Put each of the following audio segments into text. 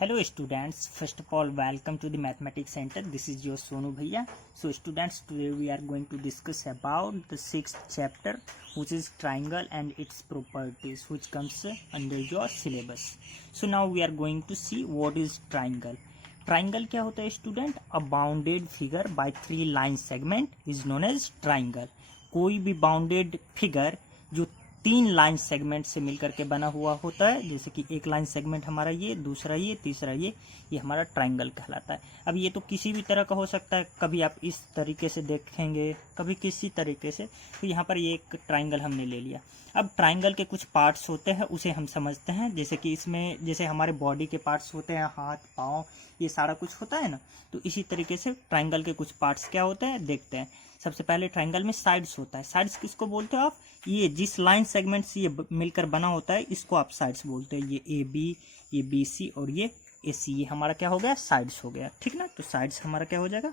Hello students, first of all welcome to the mathematics center. This is your Sonu Bhaiya. So students, today we are going to discuss about the sixth chapter, which is triangle and its properties, which comes under your syllabus. So now we are going to see what is triangle. Triangle क्या होता है student? A bounded figure by 3 line segment is known as triangle. कोई भी bounded figure जो 3 line segment से मिलकर के बना हुआ होता है, जैसे कि एक लाइन सेगमेंट हमारा ये, दूसरा ये, तीसरा ये हमारा ट्राइंगल कहलाता है. अब ये तो किसी भी तरह का हो सकता है, कभी आप इस तरीके से देखेंगे, कभी किसी तरीके से. तो यहाँ पर ये एक ट्राइंगल हमने ले लिया. अब ट्राइंगल के कुछ पार्ट्स होते हैं, उसे हम समझते हैं. जैसे कि इसमें जैसे हमारे बॉडी के पार्ट्स होते हैं, हाथ पाँव ये सारा कुछ होता है ना, तो इसी तरीके से ट्राइंगल के कुछ पार्ट्स क्या होते हैं देखते हैं. सबसे पहले ट्राइंगल में साइड्स होता है. साइड्स किसको बोलते हो आप? ये जिस लाइन सेगमेंट से ये मिलकर बना होता है इसको आप साइड्स बोलते हैं. ये ए बी, ये बी सी और ये ए सी, ये हमारा क्या हो गया? साइड्स हो गया. ठीक ना. तो साइड्स हमारा क्या हो जाएगा?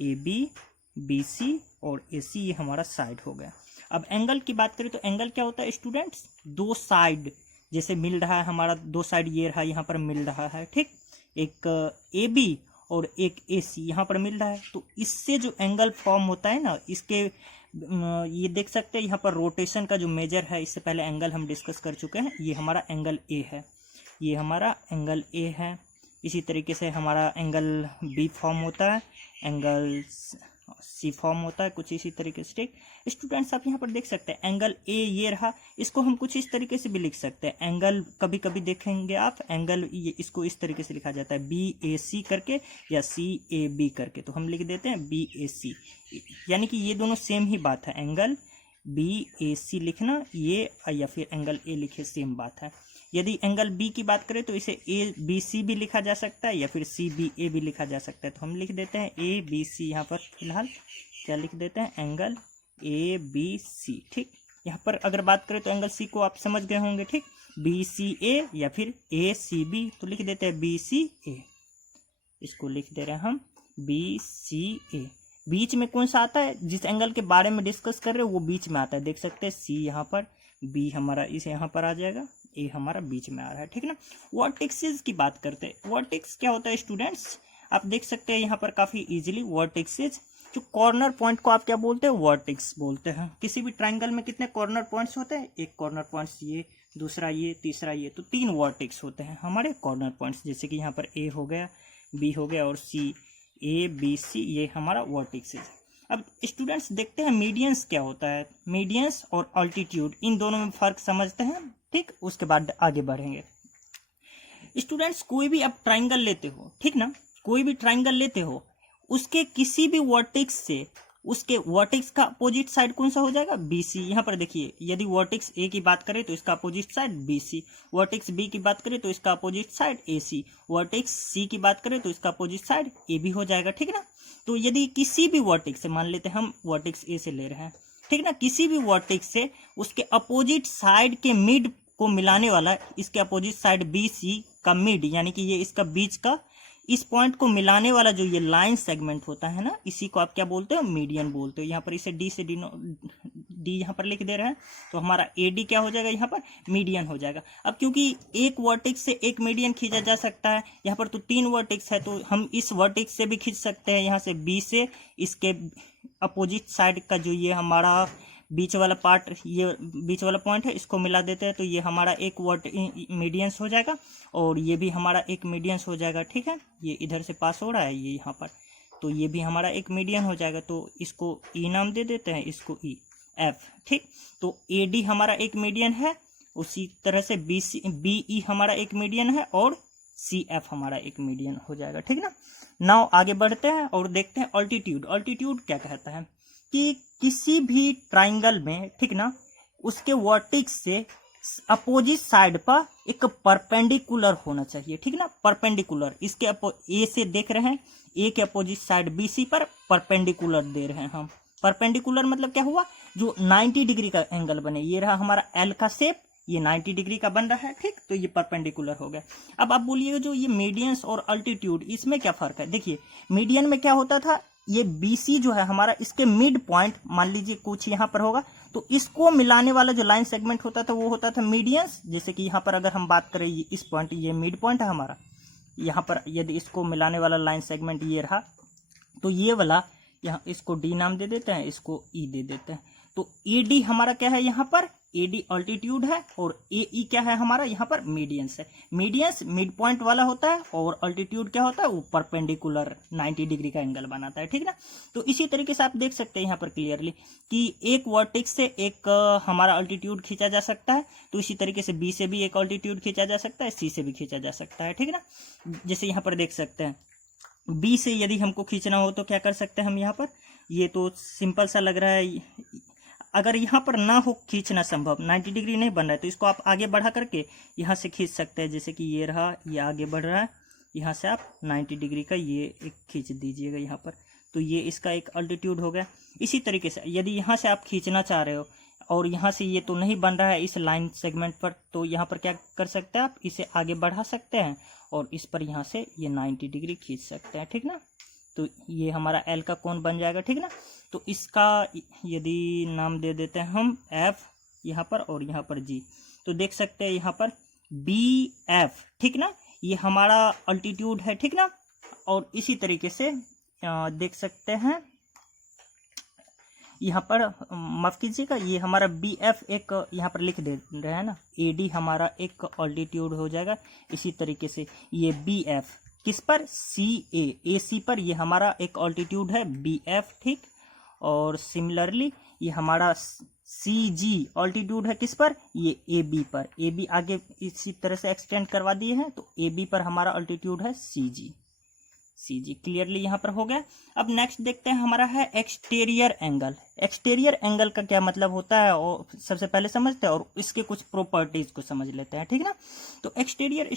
ए बी, बी सी और ए सी, ये हमारा साइड हो गया. अब एंगल की बात करें तो एंगल क्या होता है स्टूडेंट्स? दो साइड जैसे मिल रहा है हमारा, दो साइड ये रहा, यहाँ पर मिल रहा है. ठीक. एक ए बी और एक ए सी यहाँ पर मिल रहा है, तो इससे जो एंगल फॉर्म होता है ना, इसके ये देख सकते हैं यहाँ पर रोटेशन का जो मेजर है, इससे पहले एंगल हम डिस्कस कर चुके हैं. ये हमारा एंगल ए है, ये हमारा एंगल ए है. इसी तरीके से हमारा एंगल बी फॉर्म होता है, एंगल सी फॉर्म होता है, कुछ इसी तरीके से. ठीक स्टूडेंट्स, आप यहाँ पर देख सकते हैं एंगल ए ये रहा, इसको हम कुछ इस तरीके से भी लिख सकते हैं. एंगल कभी कभी देखेंगे आप, एंगल ये इसको इस तरीके से लिखा जाता है, बी ए सी करके या सी ए बी करके, तो हम लिख देते हैं बी ए सी. यानी कि ये दोनों सेम ही बात है. एंगल बी ए सी लिखना ये, या फिर एंगल ए लिखे, सेम बात है. यदि एंगल बी की बात करें तो इसे ए बी सी भी लिखा जा सकता है या फिर सी बी ए भी लिखा जा सकता है. तो हम लिख देते हैं ए बी सी. यहाँ पर फिलहाल क्या लिख देते हैं? Angle A B C. ठीक. यहाँ पर अगर बात करें तो एंगल सी को आप समझ गए होंगे. ठीक. बी सी ए या फिर ए सी बी, तो लिख देते हैं बी सी ए. इसको लिख दे रहे हैं हम बी सी ए. बीच में कौन सा आता है? जिस एंगल के बारे में डिस्कस कर रहे हो वो बीच में आता है. देख सकते हैं सी यहाँ पर, बी हमारा इस यहाँ पर आ जाएगा, ए हमारा बीच में आ रहा है. ठीक ना. वर्टेक्सेस की बात करते हैं. वर्टेक्स क्या होता है स्टूडेंट्स? आप देख सकते हैं यहाँ पर काफी इजीली. वर्टेक्सेस जो कॉर्नर पॉइंट को आप क्या बोलते हैं? वर्टेक्स बोलते हैं. किसी भी ट्राइंगल में कितने कॉर्नर पॉइंट्स होते हैं? एक कॉर्नर पॉइंट्स ये, दूसरा ये, तीसरा ये, तो 3 वर्टेक्स होते हैं हमारे कॉर्नर पॉइंट्स. जैसे कि यहाँ पर ए हो गया, बी हो गया और सी, ए बी सी, ये हमारा वर्टेक्सेस है. अब स्टूडेंट्स देखते हैं मीडियंस क्या होता है. मीडियंस और अल्टीट्यूड, इन दोनों में फर्क समझते हैं. ठीक. उसके बाद आगे बढ़ेंगे. स्टूडेंट्स, कोई भी आप ट्राइंगल लेते हो, ठीक ना, कोई भी ट्राइंगल लेते हो, उसके किसी भी वर्टेक्स से उसके वर्टेक्स का अपोजिट साइड कौन सा हो जाएगा? B C. यहाँ पर देखिए, यदि वर्टेक्स ए की बात करें तो इसका opposite side B C, vertex B की बात करें तो इसका opposite side A C, vertex C की बात करें तो इसका अपोजिट साइड ए बी हो जाएगा. ठीक ना. तो यदि किसी भी वर्टेक्स से, मान लेते हैं हम वर्टेक्स ए से ले रहे हैं, ठीक ना, किसी भी वर्टेक्स से उसके अपोजिट साइड के मिड को मिलाने वाला, इसके अपोजिट साइड बी सी का मिड, यानी कि ये इसका बीच का, इस पॉइंट को मिलाने वाला जो ये लाइन सेगमेंट होता है ना, इसी को आप क्या बोलते हो? मीडियन बोलते हो. यहाँ पर इसे डी से डी यहाँ पर लिख दे रहे हैं, तो हमारा ए डी क्या हो जाएगा? यहाँ पर मीडियन हो जाएगा. अब क्योंकि एक वर्टेक्स से एक मीडियन खींचा जा सकता है, यहाँ पर तो 3 वर्टेक्स है, तो हम इस वर्टेक्स से भी खींच सकते हैं, यहाँ से बी से, इसके अपोजिट साइड का जो ये हमारा बीच वाला पार्ट, ये बीच वाला पॉइंट है, इसको मिला देते हैं, तो ये हमारा एक मीडियंस हो जाएगा और ये भी हमारा एक मीडियंस हो जाएगा. ठीक है. ये इधर से पास हो रहा है, ये यहाँ पर, तो ये भी हमारा एक मीडियन हो जाएगा. तो इसको ई नाम दे देते हैं, इसको ई एफ. ठीक. तो ए डी हमारा एक मीडियन है, उसी तरह से बी सी बी ई हमारा एक मीडियन है और सी एफ हमारा एक मीडियन हो जाएगा. ठीक ना. नाउ आगे बढ़ते हैं और देखते हैं अल्टीट्यूड. अल्टीट्यूड क्या कहता है कि किसी भी ट्राइंगल में, ठीक ना, उसके वर्टेक्स से अपोजिट साइड पर एक परपेंडिकुलर होना चाहिए. ठीक ना. परपेंडिकुलर, इसके ए से देख रहे हैं, ए के अपोजिट साइड बी सी पर परपेंडिकुलर दे रहे हैं हम. परपेंडिकुलर मतलब क्या हुआ? जो 90 डिग्री का एंगल बने. ये रहा हमारा एल का शेप, ये 90 डिग्री का बन रहा है. ठीक. तो ये परपेंडिकुलर हो गया. अब आप बोलिएगा जो ये मीडियंस और अल्टीट्यूड, इसमें क्या फर्क है? देखिए, मीडियन में क्या होता था, ये BC जो है हमारा, इसके मिड पॉइंट मान लीजिए कुछ यहाँ पर होगा, तो इसको मिलाने वाला जो लाइन सेगमेंट होता था वो होता था मीडियंस. जैसे कि यहाँ पर अगर हम बात करें इस पॉइंट, ये मिड पॉइंट है हमारा, यहाँ पर यदि इसको मिलाने वाला लाइन सेगमेंट ये रहा, तो ये वाला यहाँ इसको डी नाम दे देते हैं, इसको ई दे देते हैं। तो ए डी हमारा क्या है यहाँ पर, ए डी ऑल्टीट्यूड है और ए ई क्या है हमारा यहाँ पर मीडियंस है। मीडियंस मिड पॉइंट वाला होता है और ऑल्टीट्यूड क्या होता है, वो परपेंडिकुलर 90 डिग्री का एंगल बनाता है, ठीक ना। तो इसी तरीके से आप देख सकते हैं यहाँ पर क्लियरली कि एक वर्टेक्स से एक हमारा ऑल्टीट्यूड खींचा जा सकता है, तो इसी तरीके से बी से भी एक ऑल्टीट्यूड खींचा जा सकता है, सी से भी खींचा जा सकता है, ठीक ना। जैसे यहाँ पर देख सकते हैं बी से यदि हमको खींचना हो तो क्या कर सकते हैं हम यहाँ पर, ये तो सिंपल सा लग रहा है। अगर यहाँ पर ना हो खींचना संभव, 90 डिग्री नहीं बन रहा है, तो इसको आप आगे बढ़ा करके यहाँ से खींच सकते हैं। जैसे कि ये रहा, ये आगे बढ़ रहा है, यहाँ से आप 90 डिग्री का ये एक खींच दीजिएगा यहाँ पर, तो ये इसका एक अल्टीट्यूड हो गया। इसी तरीके से यदि यहाँ से आप खींचना चाह रहे हो और यहाँ से ये तो नहीं बन रहा है इस लाइन सेगमेंट पर, तो यहाँ पर क्या कर सकते हैं आप, इसे आगे बढ़ा सकते हैं और इस पर यहाँ से ये 90 डिग्री खींच सकते हैं, ठीक ना। तो ये हमारा एल का कोण बन जाएगा, ठीक ना। तो इसका यदि नाम दे देते हैं हम एफ यहाँ पर और यहाँ पर जी, तो देख सकते हैं यहाँ पर बी एफ, ठीक ना, ये हमारा अल्टीट्यूड है, ठीक ना। और इसी तरीके से देख सकते हैं यहाँ पर, माफ कीजिएगा, ये हमारा बी एफ एक यहाँ पर लिख दे रहे हैं ना, ए डी हमारा एक ऑल्टीट्यूड हो जाएगा। इसी तरीके से ये बी एफ किस पर, ए सी पर, ये हमारा एक ऑल्टीट्यूड है बी एफ, ठीक। और सिमिलरली ये हमारा सी जी ऑल्टीट्यूड है किस पर, ये ए बी पर, ए बी आगे इसी तरह से एक्सटेंड करवा दिए हैं, तो ए बी पर हमारा ऑल्टीट्यूड है सी जी। क्लियरली यहाँ पर हो गया। अब नेक्स्ट देखते हैं हमारा है एक्सटीरियर एंगल। एक्सटीरियर एंगल का क्या मतलब होता है और सबसे पहले समझते हैं और इसके कुछ प्रॉपर्टीज को समझ लेते हैं, ठीक ना। तो एक्सटीरियर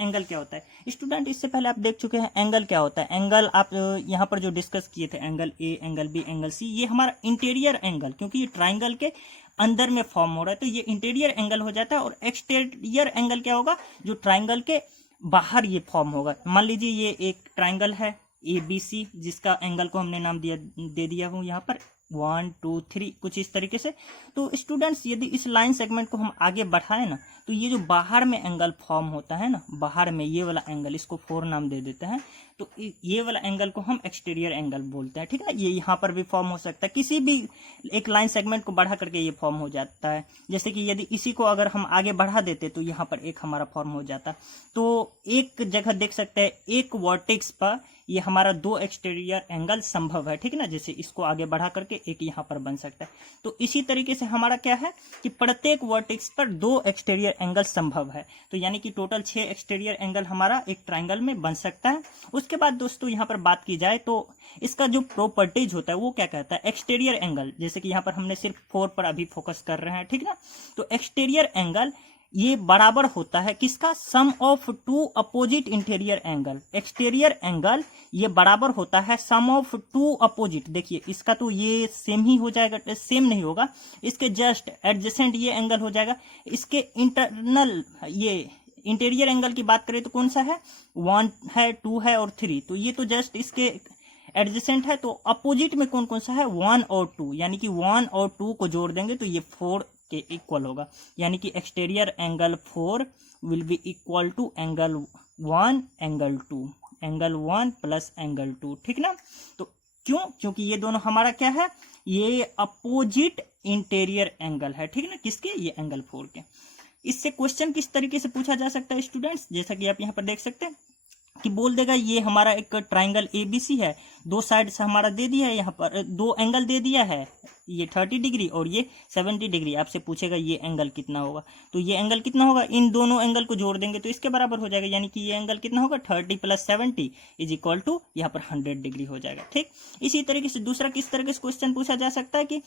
एंगल क्या होता है स्टूडेंट, इससे पहले आप देख चुके हैं एंगल क्या होता है। एंगल आप यहाँ पर जो डिस्कस किए थे, angle A, angle B, angle C, ये हमारा इंटीरियर एंगल, क्योंकि ये ट्राइंगल के अंदर में फॉर्म हो रहा है तो ये इंटीरियर एंगल हो जाता है। और एक्सटीरियर एंगल क्या होगा, जो ट्राइंगल के बाहर ये फॉर्म होगा। मान लीजिए ये एक ट्राइंगल है ए बी सी, जिसका एंगल को हमने नाम दे दिया हूँ यहाँ पर 1 2 3, कुछ इस तरीके से। तो स्टूडेंट्स यदि इस लाइन सेगमेंट को हम आगे बढ़ाएं ना, तो ये जो बाहर में एंगल फॉर्म होता है ना, बाहर में ये वाला एंगल, इसको 4 नाम दे देते हैं, तो ये वाला एंगल को हम एक्सटीरियर एंगल बोलते हैं, ठीक है ना। ये यहाँ पर भी फॉर्म हो सकता है, किसी भी एक लाइन सेगमेंट को बढ़ा करके ये फॉर्म हो जाता है। जैसे कि यदि इसी को अगर हम आगे बढ़ा देते तो यहाँ पर एक हमारा फॉर्म हो जाता। तो एक जगह देख सकते हैं एक वर्टेक्स पर ये हमारा 2 एक्सटीरियर एंगल संभव है, ठीक है ना। जैसे इसको आगे बढ़ा करके एक यहाँ पर बन सकता है। तो इसी तरीके से हमारा क्या है कि प्रत्येक वर्टेक्स पर 2 एक्सटीरियर एंगल संभव है। तो यानी कि टोटल 6 एक्सटीरियर एंगल हमारा एक ट्राइंगल में बन सकता है। उसके बाद दोस्तों यहाँ पर बात की जाए तो इसका जो प्रॉपर्टीज होता है वो क्या कहता है, एक्सटीरियर एंगल, जैसे कि यहाँ पर हमने सिर्फ 4 पर अभी फोकस कर रहे हैं, ठीक ना। तो एक्सटीरियर एंगल ये बराबर होता है किसका, sum of 2 opposite interior angle. Exterior angle ये बराबर होता है सम ऑफ 2 अपोजिट, देखिए इसका तो ये सेम ही हो जाएगा, सेम नहीं होगा, इसके जस्ट एडजेसेंट ये एंगल हो जाएगा। इसके इंटरनल ये इंटीरियर एंगल की बात करें तो कौन सा है, 1 है, 2 है और 3, तो ये तो जस्ट इसके एडजेसेंट है। तो अपोजिट में कौन कौन सा है, 1 और 2, यानी कि 1 और 2 को जोड़ देंगे तो ये 4 के इक्वल होगा। यानी कि exterior angle 4 will be equal to angle 1 angle 2, angle 1 plus angle 2, ठीक ना। तो क्यों, क्योंकि ये दोनों हमारा क्या है, ये अपोजिट इंटीरियर एंगल है, ठीक ना, किसके, ये एंगल 4 के। इससे क्वेश्चन किस तरीके से पूछा जा सकता है स्टूडेंट्स, जैसा कि आप यहाँ पर देख सकते हैं कि बोल देगा ये हमारा एक ट्राइंगल एबीसी है, 2 साइड से हमारा दे दिया है, यहाँ पर 2 एंगल दे दिया है, ये 30 डिग्री और ये 70 डिग्री। आपसे पूछेगा ये एंगल कितना होगा, तो ये एंगल कितना होगा, इन दोनों एंगल को जोड़ देंगे तो इसके बराबर हो जाएगा। यानी कि ये एंगल कितना होगा, 30 प्लस 70 इज इक्वल टू यहाँ पर 100 डिग्री हो जाएगा, ठीक। इसी तरीके से दूसरा किस तरीके से क्वेश्चन पूछा जा सकता है कि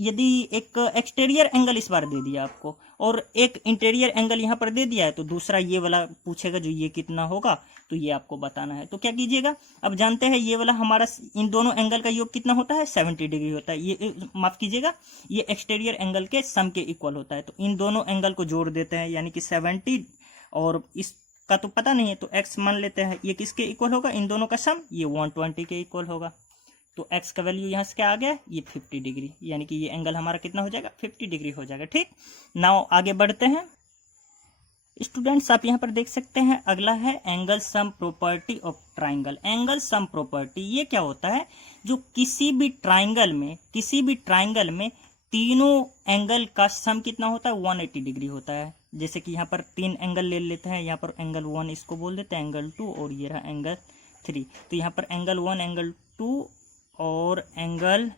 यदि एक एक्सटीरियर एंगल इस बार दे दिया आपको और एक इंटीरियर एंगल यहाँ पर दे दिया है, तो दूसरा ये वाला पूछेगा जो ये कितना होगा, तो ये आपको बताना है। तो क्या कीजिएगा, अब जानते हैं ये वाला हमारा इन दोनों एंगल का योग कितना होता है, 70 डिग्री होता है। ये माफ कीजिएगा, ये एक्सटीरियर एंगल के सम के इक्वल होता है। तो इन दोनों एंगल को जोड़ देते हैं, यानी कि 70 और इसका तो पता नहीं है तो x मान लेते हैं, ये किसके इक्वल होगा, इन दोनों का सम, ये 120 के इक्वल होगा। तो x का वैल्यू यहाँ से क्या आ गया, ये 50 डिग्री, यानी कि ये एंगल हमारा कितना हो जाएगा, 50 डिग्री हो जाएगा, ठीक। नाउ आगे बढ़ते हैं। स्टूडेंट्स आप यहाँ पर देख सकते हैं, अगला है angle sum property of triangle. Angle sum property ये क्या होता है, जो किसी भी ट्राइंगल में तीनों एंगल का सम कितना होता है, 180 डिग्री होता है। जैसे कि यहाँ पर 3 एंगल ले लेते हैं, यहाँ पर एंगल 1 इसको बोल देते हैं, एंगल 2 और ये रहा एंगल 3। तो यहाँ पर एंगल 1, एंगल 2 और एंगल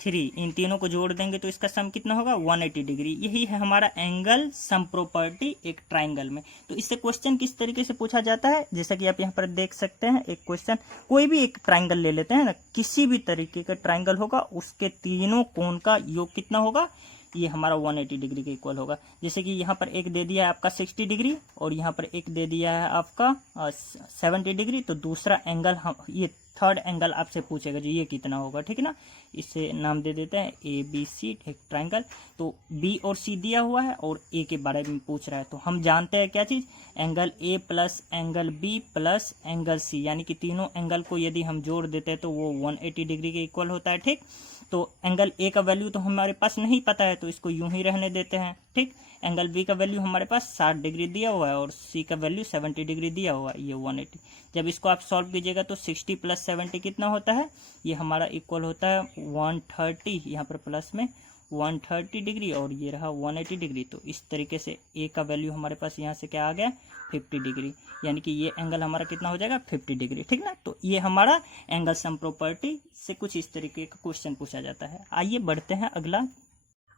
3, इन तीनों को जोड़ देंगे तो इसका सम कितना होगा, 180 डिग्री। यही है हमारा एंगल सम प्रॉपर्टी एक ट्राइंगल में। तो इससे क्वेश्चन किस तरीके से पूछा जाता है, जैसा कि आप यहाँ पर देख सकते हैं, एक क्वेश्चन, कोई भी एक ट्राइंगल ले लेते हैं ना, किसी भी तरीके का ट्राइंगल होगा, उसके तीनों कोण का योग कितना होगा, ये हमारा 180 डिग्री के इक्वल होगा। जैसे कि यहाँ पर एक दे दिया है आपका 60 डिग्री और यहाँ पर एक दे दिया है आपका 70 डिग्री, तो दूसरा एंगल हम ये थर्ड एंगल आपसे पूछेगा जो ये कितना होगा, ठीक है ना। इसे नाम दे देते हैं ABC, एक ट्राइंगल। तो B और C दिया हुआ है और A के बारे में पूछ रहा है, तो हम जानते हैं क्या चीज़, angle A plus angle B plus angle C, यानी कि तीनों एंगल को यदि हम जोड़ देते हैं तो वो 180 डिग्री के इक्वल होता है, ठीक। तो एंगल A का वैल्यू तो हमारे पास नहीं पता है, तो इसको यूं ही रहने देते हैं, ठीक। एंगल B का वैल्यू हमारे पास 60 डिग्री दिया हुआ है और C का वैल्यू 70 डिग्री दिया हुआ है, ये 180। जब इसको आप सॉल्व कीजिएगा तो 60 प्लस 70 कितना होता है, ये हमारा इक्वल होता है 130, यहाँ पर प्लस में 130 डिग्री और ये रहा 180 डिग्री। तो इस तरीके से A का वैल्यू हमारे पास यहाँ से क्या आ गया, 50 डिग्री, यानी कि ये एंगल हमारा कितना हो जाएगा, 50 डिग्री, ठीक ना। तो ये हमारा एंगल सम प्रॉपर्टी से कुछ इस तरीके का क्वेश्चन पूछा जाता है। आइए बढ़ते हैं अगला।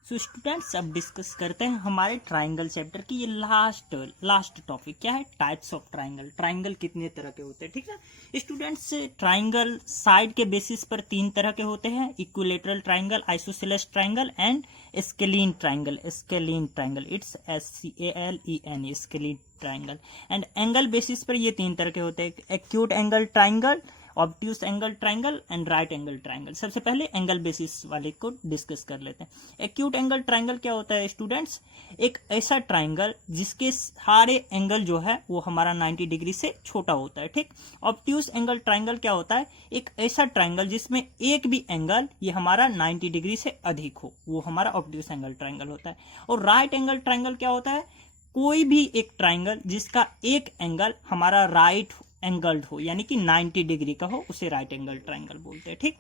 सो स्टूडेंट्स अब डिस्कस करते हैं हमारे ट्राइंगल चैप्टर की ये लास्ट टॉपिक क्या है, टाइप्स ऑफ ट्राइंगल। ट्राइंगल कितने तरह के होते हैं, ठीक है स्टूडेंट्स। ट्राइंगल साइड के बेसिस पर 3 तरह के होते हैं, equilateral triangle, isosceles triangle and scalene triangle. Scalene triangle, it's SCALEN, scalene triangle. And angle basis पर ये 3 तरह के होते हैं, acute angle triangle, obtuse angle triangle and right angle triangle. सबसे पहले एंगल बेसिस वाले को डिस्कस कर लेते हैं। एक्यूट एंगल ट्राइंगल क्या होता है स्टूडेंट्स, एक ऐसा ट्राइंगल जिसके सारे एंगल जो है वो हमारा 90 डिग्री से छोटा होता है, ठीक। ऑब्ट्यूस एंगल ट्राइंगल क्या होता है, एक ऐसा ट्राइंगल जिसमें एक भी एंगल ये हमारा 90 डिग्री से अधिक हो, वो हमारा ऑब्ट्यूस एंगल ट्राइंगल होता है। और राइट एंगल ट्राइंगल क्या होता है, कोई भी एक ट्राइंगल जिसका एक एंगल हमारा राइट एंगल्ड हो, यानी कि 90 डिग्री का हो, उसे राइट एंगल ट्राइंगल बोलते हैं, ठीक।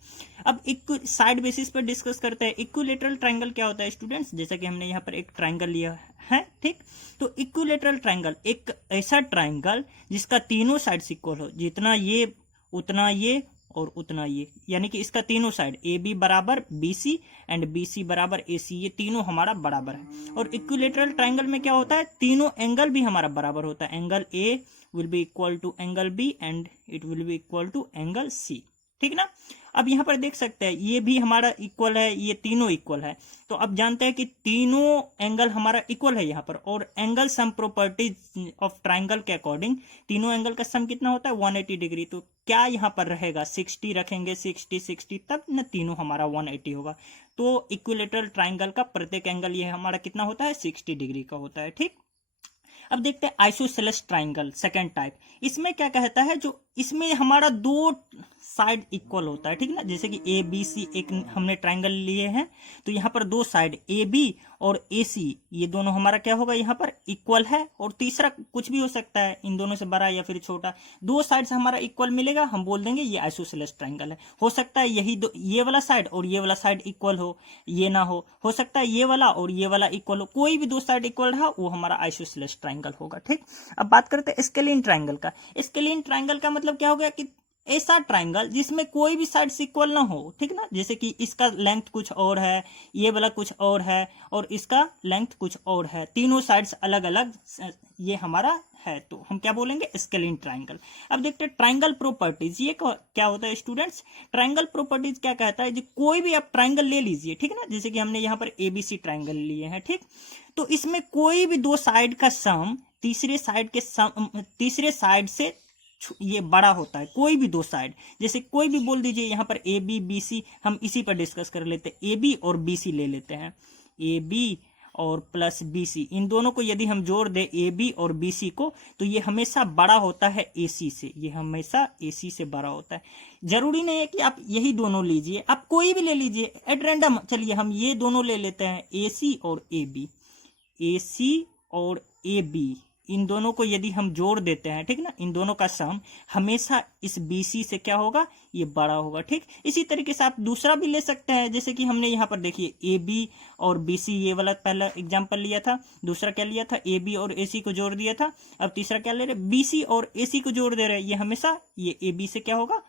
अब एक साइड बेसिस पर डिस्कस करते हैं। इक्विलेटरल ट्राइंगल क्या होता है स्टूडेंट्स, जैसा कि हमने यहाँ पर एक ट्राइंगल लिया है, ठीक। तो इक्विलेटरल ट्राइंगल एक ऐसा ट्राइंगल जिसका तीनों साइड्स इक्वल हो, जितना ये उतना ये और उतना ये, यानी कि इसका तीनों साइड AB बराबर BC एंड BC बराबर AC, ये तीनों हमारा बराबर है। और इक्विलेटरल ट्राइंगल में क्या होता है, तीनों एंगल भी हमारा बराबर होता है, angle A will be equal to angle B and it will be equal to angle C, ठीक ना। अब यहाँ पर देख सकते हैं ये भी हमारा इक्वल है, ये तीनों इक्वल है। तो अब जानते हैं कि तीनों एंगल हमारा इक्वल है यहाँ पर, और angle sum properties of triangle के अकॉर्डिंग तीनों एंगल का सम कितना होता है, 180 डिग्री। तो क्या यहाँ पर रहेगा, 60 रखेंगे, 60, तब न तीनों हमारा 180 होगा। तो इक्विलेटरल ट्राइंगल का प्रत्येक एंगल ये हमारा कितना होता है, 60 डिग्री का होता है, ठीक। अब देखते हैं आइसोसेलेस ट्राइंगल, सेकेंड टाइप। इसमें क्या कहता है, जो इसमें हमारा 2 साइड इक्वल होता है, ठीक ना। जैसे कि ABC एक हमने ट्राइंगल लिए हैं, तो यहाँ पर 2 साइड AB और AC ये दोनों हमारा क्या होगा, यहाँ पर इक्वल है। और तीसरा कुछ भी हो सकता है, इन दोनों से बड़ा या फिर छोटा, 2 साइड से हमारा इक्वल मिलेगा, हम बोल देंगे ये आइसोसेलेस ट्राइंगल है। हो सकता है यही ये वाला साइड और ये वाला साइड इक्वल ये ना हो सकता है ये वाला और ये वाला इक्वल हो, कोई भी 2 साइड इक्वल रहा वो हमारा आइसोसेलेस ट्राइंगल होगा, ठीक। अब बात करते हैं स्केलीन ट्राइंगल का। स्केलीन ट्राइंगल का मतलब क्या हो गया कि ऐसा ट्राइंगल जिसमें कोई भी साइड इक्वल ना हो, ठीक ना। जैसे कि इसका लेंथ कुछ और है, ये वाला कुछ और है, और इसका लेंथ कुछ और है, तीनों साइड्स अलग अलग ये हमारा है, तो हम क्या बोलेंगे, स्केलीन ट्राइंगल। अब देखते हैं ट्राइंगल प्रॉपर्टीज, ये क्या होता है स्टूडेंट्स। ट्राइंगल प्रॉपर्टीज क्या कहता है, जो कोई भी आप ट्राइंगल ले लीजिए, ठीक ना। जैसे कि हमने यहाँ पर ABC ट्राइंगल लिए हैं, ठीक। तो इसमें कोई भी 2 साइड का सम तीसरे साइड से ये बड़ा होता है, कोई भी 2 साइड। जैसे कोई भी बोल दीजिए, यहाँ पर AB BC, हम इसी पर डिस्कस कर लेते हैं। AB और BC ले लेते हैं, AB और प्लस BC, इन दोनों को यदि हम जोड़ दें AB और BC को, तो ये हमेशा बड़ा होता है AC से, ये हमेशा AC से बड़ा होता है। जरूरी नहीं है कि आप यही दोनों लीजिए, आप कोई भी ले लीजिए एट रैंडम। चलिए हम ये दोनों ले लेते हैं, AC और AB, AC और ए बी, इन दोनों को यदि हम जोड़ देते हैं, ठीक ना, इन दोनों का सम हमेशा इस BC से क्या होगा, ये बड़ा होगा, ठीक। इसी तरीके से आप दूसरा भी ले सकते हैं, जैसे कि हमने यहाँ पर देखिए AB और BC, ये वाला पहला एग्जांपल लिया था। दूसरा क्या लिया था, AB और AC को जोड़ दिया था। अब तीसरा क्या ले रहे, BC और AC को जोड़ दे रहे हैं। ये हमेशा ये AB से क्या होगा,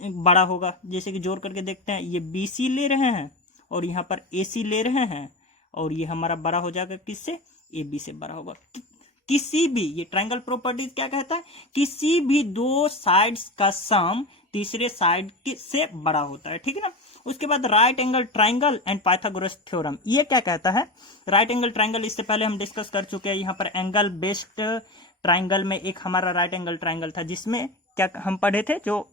बड़ा होगा। जैसे कि जोड़ करके देखते हैं, ये BC ले रहे हैं और यहाँ पर AC ले रहे हैं, और ये हमारा बड़ा हो जाएगा किससे, AB से बड़ा होगा। किसी भी, ये ट्रायंगल प्रॉपर्टीज क्या कहता है, किसी भी दो साइड्स का सम तीसरे साइड से बड़ा होता है, ठीक है ना। उसके बाद right angle triangle and Pythagoras theorem, ये क्या कहता है, राइट एंगल ट्रायंगल इससे पहले हम डिस्कस कर चुके हैं। यहाँ पर एंगल बेस्ड ट्रायंगल में एक हमारा राइट एंगल ट्रायंगल था, जिसमें क्या हम पढ़े थे, जो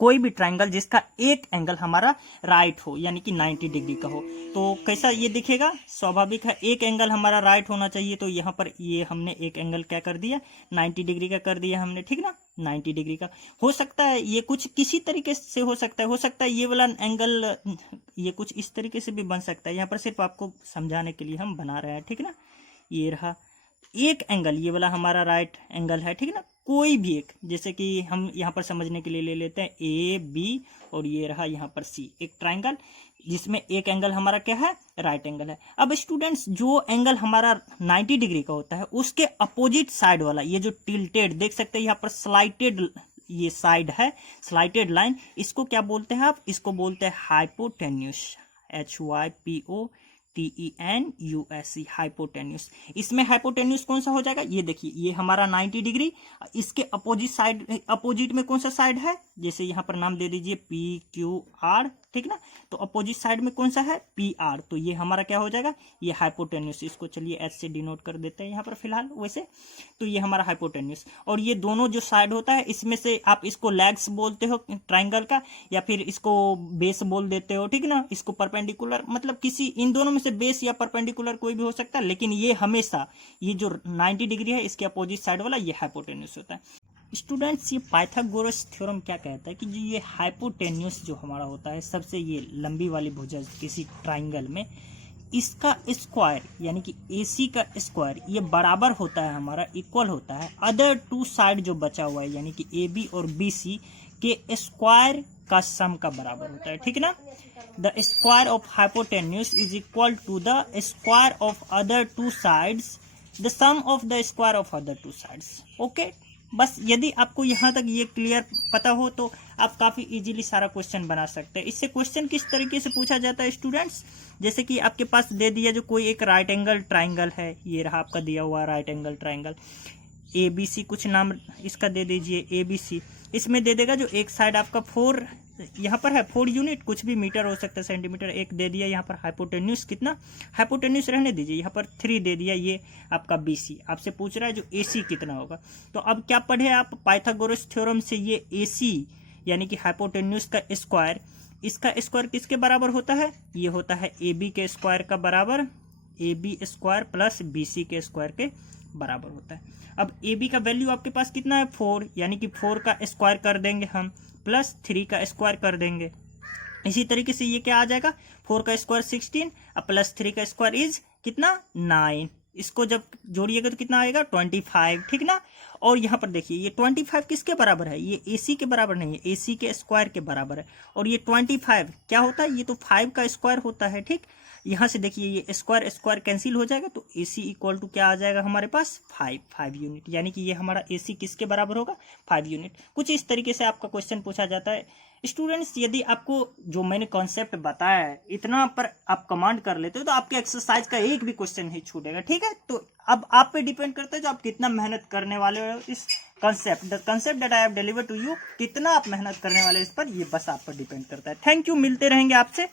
कोई भी ट्रायंगल जिसका एक एंगल हमारा राइट हो, यानी कि 90 डिग्री का हो, तो कैसा ये दिखेगा, स्वाभाविक है एक एंगल हमारा राइट होना चाहिए। तो यहाँ पर ये हमने एक एंगल क्या कर दिया, 90 डिग्री का कर दिया हमने, ठीक ना, 90 डिग्री का। हो सकता है ये कुछ किसी तरीके से हो सकता है ये वाला एंगल ये कुछ इस तरीके से भी बन सकता है। यहाँ पर सिर्फ आपको समझाने के लिए हम बना रहे हैं, ठीक ना। ये रहा एक एंगल, ये वाला हमारा राइट एंगल है, ठीक है ना। कोई भी एक, जैसे कि हम यहाँ पर समझने के लिए ले लेते हैं AB, और ये रहा यहाँ पर C, एक ट्रायंगल जिसमें एक एंगल हमारा क्या है, राइट एंगल है। अब स्टूडेंट्स, जो एंगल हमारा 90 डिग्री का होता है, उसके अपोजिट साइड वाला, ये जो टिल्टेड, देख सकते हैं यहाँ पर स्लाइटेड ये साइड है, स्लाइटेड लाइन, इसको क्या बोलते हैं आप, इसको बोलते हैं हाइपोटेन्यूस, HYPOTENUS, हाइपोटेन्यूस। इसमें हाइपोटेन्यूस कौन सा हो जाएगा, ये देखिए, ये हमारा 90 डिग्री, इसके अपोजिट साइड, अपोजिट में कौन सा साइड है, जैसे यहाँ पर नाम दे दीजिए PQR, ठीक ना। तो अपोजिट साइड में कौन सा है, PR, तो ये हमारा क्या हो जाएगा, ये हाइपोटेन्यूस। इसको चलिए H से डिनोट कर देते हैं यहाँ पर फिलहाल वैसे। तो ये हमारा हाइपोटेन्यूस, और ये दोनों जो साइड होता है, इसमें से आप इसको लेग्स बोलते हो ट्राइंगल का, या फिर इसको बेस बोल देते हो, ठीक ना। इसको परपेंडिकुलर, मतलब किसी इन दोनों में से बेस या परपेंडिकुलर कोई भी हो सकता है, लेकिन ये हमेशा ये जो 90 डिग्री है, इसके अपोजिट साइड वाला ये हाइपोटेन्यूस होता है। स्टूडेंट्स, ये पाइथागोरस थ्योरम क्या कहता है कि जो ये हाइपोटेन्यूस जो हमारा होता है, सबसे ये लंबी वाली भुजा किसी ट्राइंगल में, इसका स्क्वायर यानी कि AC का स्क्वायर ये बराबर होता है, हमारा इक्वल होता है अदर टू साइड जो बचा हुआ है, यानी कि AB और BC के स्क्वायर का सम का बराबर होता है, ठीक ना। The square of hypotenuse is equal to the square of other two sides, the sum of the square of other two sides. Okay, बस यदि आपको यहाँ तक ये क्लियर पता हो तो आप काफ़ी इजीली सारा क्वेश्चन बना सकते हैं। इससे क्वेश्चन किस तरीके से पूछा जाता है स्टूडेंट्स, जैसे कि आपके पास दे दिया जो कोई एक राइट एंगल ट्राइंगल है, ये रहा आपका दिया हुआ राइट एंगल ट्राइंगल, ABC कुछ नाम इसका दे दीजिए ABC। इसमें दे देगा जो एक साइड आपका 4 यहाँ पर है 4 यूनिट, कुछ भी मीटर हो सकता है, सेंटीमीटर, एक दे दिया यहाँ पर हाइपोटेन्यूस, कितना हाइपोटेन्यूस रहने दीजिए, यहाँ पर 3 दे दिया, ये आपका BC। आपसे पूछ रहा है जो AC कितना होगा। तो अब क्या पढ़े आप पाइथागोरस थ्योरम से, ये AC यानी कि हाइपोटेन्यूस का स्क्वायर, इसका स्क्वायर किसके बराबर होता है, ये होता है AB के स्क्वायर का बराबर, AB स्क्वायर प्लस BC के स्क्वायर के बराबर होता है। अब AB का वैल्यू आपके पास कितना है 4, यानी कि 4 का स्क्वायर कर देंगे हम, प्लस 3 का स्क्वायर कर देंगे। इसी तरीके से ये क्या आ जाएगा, 4 का स्क्वायर 16 और प्लस 3 का स्क्वायर इज कितना 9। इसको जब जोड़िएगा तो कितना आएगा 25, ठीक ना। और यहाँ पर देखिए ये 25 किसके बराबर है, ये AC के बराबर नहीं है, AC के स्क्वायर के बराबर है। और ये 25 क्या होता है, ये तो 5 का स्क्वायर होता है, ठीक। यहाँ से देखिए ये स्क्वायर स्क्वायर कैंसिल हो जाएगा, तो AC इक्वल टू क्या आ जाएगा हमारे पास 5 यूनिट, यानी कि ये हमारा AC किसके बराबर होगा 5 यूनिट। कुछ इस तरीके से आपका क्वेश्चन पूछा जाता है। स्टूडेंट्स, यदि आपको जो मैंने कॉन्सेप्ट बताया है इतना पर आप कमांड कर लेते हो तो आपके एक्सरसाइज का एक भी क्वेश्चन नहीं छूटेगा, ठीक है। तो अब आप पे डिपेंड करता है जो आप कितना मेहनत करने वाले हो इस concept, the concept that I have delivered to you, कितना आप मेहनत करने वाले इस पर, ये बस आप पर डिपेंड करता है। थैंक यू, मिलते रहेंगे आपसे।